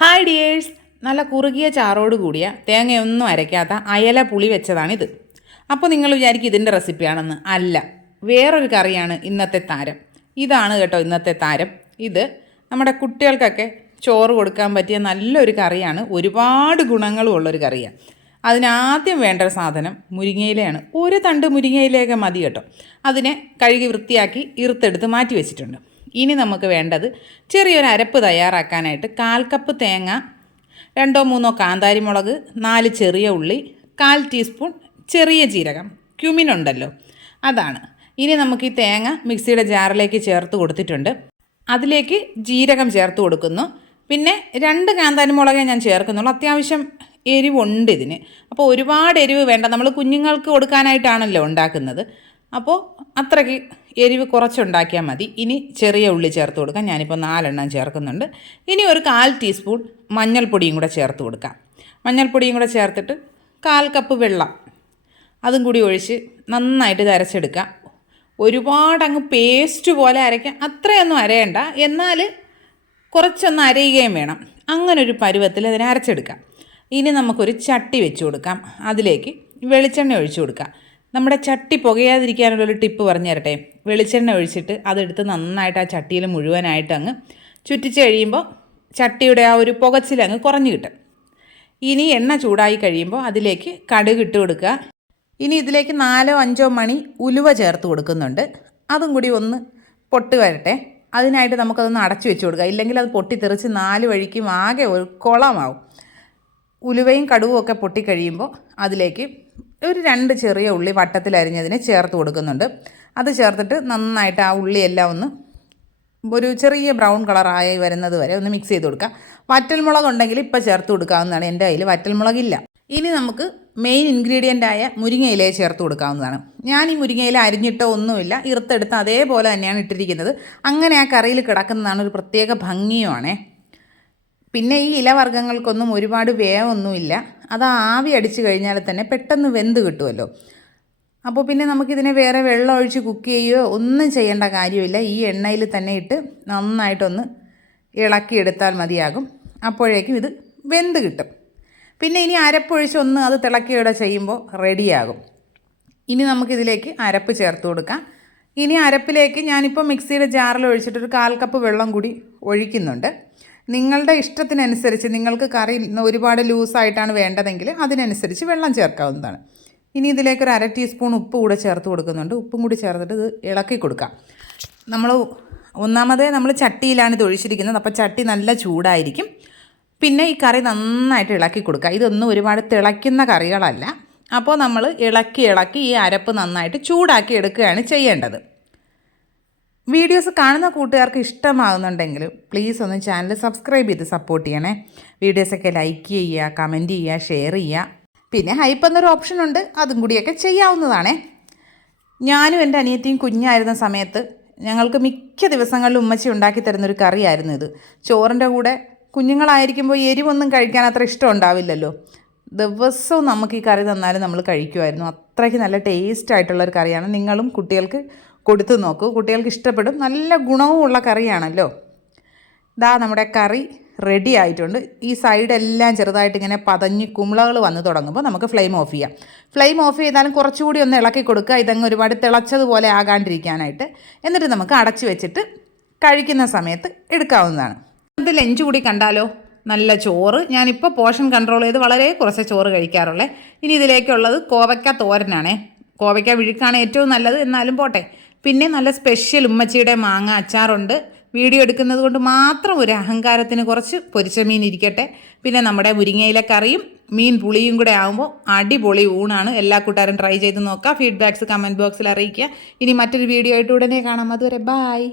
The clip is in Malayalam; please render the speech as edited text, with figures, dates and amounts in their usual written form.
ഹായ് ഡിയേഴ്സ്, നല്ല കുറുകിയ ചാറോട് കൂടിയ തേങ്ങയൊന്നും അരയ്ക്കാത്ത അയല പുളി വെച്ചതാണിത്. അപ്പോൾ നിങ്ങൾ വിചാരിക്കും ഇതിൻ്റെ റെസിപ്പിയാണെന്ന്. അല്ല, വേറൊരു കറിയാണ് ഇന്നത്തെ താരം. ഇതാണ് കേട്ടോ ഇന്നത്തെ താരം. ഇത് നമ്മുടെ കുട്ടികൾക്കൊക്കെ ചോറ് കൊടുക്കാൻ പറ്റിയ നല്ലൊരു കറിയാണ്. ഒരുപാട് ഗുണങ്ങളും ഉള്ളൊരു കറിയാണ്. അതിനാദ്യം വേണ്ട സാധനം മുരിങ്ങയിലയാണ്. ഒരു തണ്ട് മുരിങ്ങയിലയൊക്കെ മതി കേട്ടോ. അതിനെ കഴുകി വൃത്തിയാക്കി ഇറുത്തെടുത്ത് മാറ്റി വെച്ചിട്ടുണ്ട്. ഇനി നമുക്ക് വേണ്ടത് ചെറിയൊരു അരപ്പ് തയ്യാറാക്കാനായിട്ട് 1/4 കപ്പ് തേങ്ങ, 2-3 കാന്താരിമുളക്, 4 ചെറിയ ഉള്ളി, 1/4 ടീസ്പൂൺ ചെറിയ ജീരകം, ക്യുമിൻ ഉണ്ടല്ലോ അതാണ്. ഇനി നമുക്ക് ഈ തേങ്ങ മിക്സിയുടെ ജാറിലേക്ക് ചേർത്ത് കൊടുത്തിട്ടുണ്ട്. അതിലേക്ക് ജീരകം ചേർത്ത് കൊടുക്കുന്നു. പിന്നെ 2 കാന്താരിമുളകേ ഞാൻ ചേർക്കുന്നുള്ളൂ. അത്യാവശ്യം എരിവുണ്ട് ഇതിന്. അപ്പോൾ ഒരുപാട് എരിവ് വേണ്ട. നമ്മൾ കുഞ്ഞുങ്ങൾക്ക് കൊടുക്കാനായിട്ടാണല്ലോ ഉണ്ടാക്കുന്നത്. അപ്പോൾ അത്രയ്ക്ക് എരിവ് കുറച്ചുണ്ടാക്കിയാൽ മതി. ഇനി ചെറിയ ഉള്ളി ചേർത്ത് കൊടുക്കാം. ഞാനിപ്പോൾ 4 എണ്ണം ചേർക്കുന്നുണ്ട്. ഇനി ഒരു 1/4 ടീസ്പൂൺ മഞ്ഞൾപ്പൊടിയും കൂടെ ചേർത്ത് കൊടുക്കാം. മഞ്ഞൾപ്പൊടിയും കൂടെ ചേർത്തിട്ട് 1/4 കപ്പ് വെള്ളം അതും കൂടി ഒഴിച്ച് നന്നായിട്ട് ഇത് അരച്ചെടുക്കാം. ഒരുപാടങ്ങ് പേസ്റ്റ് പോലെ അരയ്ക്കാം, അത്രയൊന്നും അരയണ്ട. എന്നാൽ കുറച്ചൊന്ന് അരയുകയും വേണം. അങ്ങനൊരു പരുവത്തിൽ അതിനെ അരച്ചെടുക്കാം. ഇനി നമുക്കൊരു ചട്ടി വെച്ച് കൊടുക്കാം. അതിലേക്ക് വെളിച്ചെണ്ണ ഒഴിച്ചു കൊടുക്കാം. നമ്മുടെ ചട്ടി പുകയാതിരിക്കാനുള്ളൊരു ടിപ്പ് പറഞ്ഞു തരട്ടെ. വെളിച്ചെണ്ണ ഒഴിച്ചിട്ട് അതെടുത്ത് നന്നായിട്ട് ആ ചട്ടിയിൽ മുഴുവനായിട്ട് അങ്ങ് ചുറ്റിച്ച് കഴിയുമ്പോൾ ചട്ടിയുടെ ആ ഒരു പുകച്ചിലങ്ങ് കുറഞ്ഞു കിട്ടും. ഇനി എണ്ണ ചൂടായി കഴിയുമ്പോൾ അതിലേക്ക് കടുക് ഇട്ട് കൊടുക്കുക. ഇനി ഇതിലേക്ക് 4-5 മണി ഉലുവ ചേർത്ത് കൊടുക്കുന്നുണ്ട്. അതും കൂടി ഒന്ന് പൊട്ട് വരട്ടെ. അതിനായിട്ട് നമുക്കതൊന്ന് അടച്ചു വെച്ച് കൊടുക്കുക. ഇല്ലെങ്കിൽ അത് പൊട്ടിത്തെറിച്ച് 4 വഴിക്കും ആകെ ഒരു കുളമാവും. ഉലുവയും കടുവും ഒക്കെ പൊട്ടിക്കഴിയുമ്പോൾ അതിലേക്ക് ഒരു 2 ചെറിയ ഉള്ളി വട്ടത്തിലരിഞ്ഞതിനെ ചേർത്ത് കൊടുക്കുന്നുണ്ട്. അത് ചേർത്തിട്ട് നന്നായിട്ട് ആ ഉള്ളിയെല്ലാം ഒന്ന് ഒരു ചെറിയ ബ്രൗൺ കളറായി വരുന്നത് വരെ ഒന്ന് മിക്സ് ചെയ്ത് കൊടുക്കുക. വറ്റൽമുളക് ഉണ്ടെങ്കിൽ ഇപ്പോൾ ചേർത്ത് കൊടുക്കാവുന്നതാണ്. എൻ്റെ കയ്യിൽ വറ്റൽമുളകില്ല. ഇനി നമുക്ക് മെയിൻ ഇൻഗ്രീഡിയൻ്റായ മുരിങ്ങയിലയെ ചേർത്ത് കൊടുക്കാവുന്നതാണ്. ഞാൻ ഈ മുരിങ്ങയില അരിഞ്ഞിട്ടോ ഒന്നുമില്ല, ഇറുത്തെടുത്ത് അതേപോലെ തന്നെയാണ് ഇട്ടിരിക്കുന്നത്. അങ്ങനെ ആ കറിയിൽ കിടക്കുന്നതാണ് ഒരു പ്രത്യേക ഭംഗിയുമാണേ. പിന്നെ ഈ ഇലവർഗ്ഗങ്ങൾക്കൊന്നും ഒരുപാട് വേവൊന്നുമില്ല. അത് ആവി അടിച്ചു കഴിഞ്ഞാൽ തന്നെ പെട്ടെന്ന് വെന്ത് കിട്ടുമല്ലോ. അപ്പോൾ പിന്നെ നമുക്കിതിനെ വേറെ വെള്ളം ഒഴിച്ച് കുക്ക് ചെയ്യുകയോ ഒന്നും ചെയ്യേണ്ട കാര്യമില്ല. ഈ എണ്ണയിൽ തന്നെ ഇട്ട് നന്നായിട്ടൊന്ന് ഇളക്കിയെടുത്താൽ മതിയാകും. അപ്പോഴേക്കും ഇത് വെന്ത് കിട്ടും. പിന്നെ ഇനി അരപ്പൊഴിച്ച് ഒന്ന് അത് തിളക്കിയിട ചെയ്യുമ്പോൾ റെഡിയാകും. ഇനി നമുക്കിതിലേക്ക് അരപ്പ് ചേർത്ത് കൊടുക്കാം. ഇനി അരപ്പിലേക്ക് ഞാനിപ്പോൾ മിക്സിയുടെ ജാറിൽ ഒഴിച്ചിട്ടൊരു 1/4 കപ്പ് വെള്ളം കൂടി ഒഴിക്കുന്നുണ്ട്. നിങ്ങളുടെ ഇഷ്ടത്തിനനുസരിച്ച്, നിങ്ങൾക്ക് കറി ഒരുപാട് ലൂസായിട്ടാണ് വേണ്ടതെങ്കിൽ അതിനനുസരിച്ച് വെള്ളം ചേർക്കാവുന്നതാണ്. ഇനി ഇതിലേക്കൊരു 1/2 ടീസ്പൂൺ ഉപ്പ് കൂടെ ചേർത്ത് കൊടുക്കുന്നുണ്ട്. ഉപ്പും കൂടി ചേർത്തിട്ട് ഇത് ഇളക്കി കൊടുക്കാം. ഒന്നാമതേ നമ്മൾ ചട്ടിയിലാണ് ഇത് ഒഴിച്ചിരിക്കുന്നത്. അപ്പോൾ ചട്ടി നല്ല ചൂടായിരിക്കും. പിന്നെ ഈ കറി നന്നായിട്ട് ഇളക്കി കൊടുക്കുക. ഇതൊന്നും ഒരുപാട് തിളയ്ക്കുന്ന കറികളല്ല. അപ്പോൾ നമ്മൾ ഇളക്കി ഈ അരപ്പ് നന്നായിട്ട് ചൂടാക്കി എടുക്കുകയാണ് ചെയ്യേണ്ടത്. വീഡിയോസ് കാണുന്ന കൂട്ടുകാർക്ക് ഇഷ്ടമാകുന്നുണ്ടെങ്കിൽ പ്ലീസ് ഒന്ന് ചാനൽ സബ്സ്ക്രൈബ് ചെയ്ത് സപ്പോർട്ട് ചെയ്യണേ. വീഡിയോസൊക്കെ ലൈക്ക് ചെയ്യുക, കമൻറ്റ് ചെയ്യുക, ഷെയർ ചെയ്യുക. പിന്നെ ഹൈപ്പ് എന്നൊരു ഓപ്ഷൻ ഉണ്ട്, അതും കൂടിയൊക്കെ ചെയ്യാവുന്നതാണേ. ഞാനും എൻ്റെ അനിയത്തിയും കുഞ്ഞായിരുന്ന സമയത്ത് ഞങ്ങൾക്ക് മിക്ക ദിവസങ്ങളിലും ഉമ്മച്ചി ഉണ്ടാക്കി തരുന്നൊരു കറിയായിരുന്നു ഇത്. ചോറിൻ്റെ കൂടെ കുഞ്ഞുങ്ങളായിരിക്കുമ്പോൾ എരിവൊന്നും കഴിക്കാൻ അത്ര ഇഷ്ടം ഉണ്ടാവില്ലല്ലോ. ദിവസവും നമുക്ക് ഈ കറി തന്നാലും നമ്മൾ കഴിക്കുമായിരുന്നു. അത്രയ്ക്ക് നല്ല ടേസ്റ്റ് ആയിട്ടുള്ളൊരു കറിയാണ്. നിങ്ങളും കുട്ടികൾക്ക് കൊടുത്തു നോക്കൂ, കുട്ടികൾക്ക് ഇഷ്ടപ്പെടും. നല്ല ഗുണവും ഉള്ള കറിയാണല്ലോ. നമ്മുടെ കറി റെഡി ആയിട്ടുണ്ട്. ഈ സൈഡെല്ലാം ചെറുതായിട്ട് ഇങ്ങനെ പതഞ്ഞ് കുമിളകൾ വന്ന് തുടങ്ങുമ്പോൾ നമുക്ക് ഫ്ലെയിം ഓഫ് ചെയ്യാം. ഫ്ലെയിം ഓഫ് ചെയ്താലും കുറച്ചുകൂടി ഒന്ന് ഇളക്കി കൊടുക്കുക, ഇതങ്ങ് ഒരുപാട് തിളച്ചതുപോലെ ആകാണ്ടിരിക്കാനായിട്ട്. എന്നിട്ട് നമുക്ക് അടച്ചു വെച്ചിട്ട് കഴിക്കുന്ന സമയത്ത് എടുക്കാവുന്നതാണ്. ഇത് ലഞ്ച് കൂടി കണ്ടാലോ. നല്ല ചോറ്. ഞാനിപ്പോൾ പോർഷൻ കൺട്രോൾ ചെയ്ത് വളരെ കുറച്ച് ചോറ് കഴിക്കാറുള്ളത്. ഇനി ഇതിലേക്കുള്ളത് കോവയ്ക്ക തോരനാണേ. കോവയ്ക്ക വിഴുക്കാണ് ഏറ്റവും നല്ലത്, എന്നാലും പോട്ടെ. പിന്നെ നല്ല സ്പെഷ്യൽ ഉമ്മച്ചിയുടെ മാങ്ങ അച്ചാറുണ്ട്. വീഡിയോ എടുക്കുന്നത് കൊണ്ട് മാത്രം ഒരു അഹങ്കാരത്തിന് കുറച്ച് പൊരിച്ച മീൻ ഇരിക്കട്ടെ. പിന്നെ നമ്മുടെ മുരിങ്ങയില കറിയും മീൻ പുളിയും കൂടെ ആകുമ്പോൾ അടിപൊളി ഊണാണ്. എല്ലാ കൂട്ടുകാരും ട്രൈ ചെയ്ത് നോക്കുക. ഫീഡ്ബാക്ക്സ് കമൻറ്റ് ബോക്സിൽ അറിയിക്കുക. ഇനി മറ്റൊരു വീഡിയോ ആയിട്ട് ഉടനെ കാണാം. അതുവരെ ബായ്.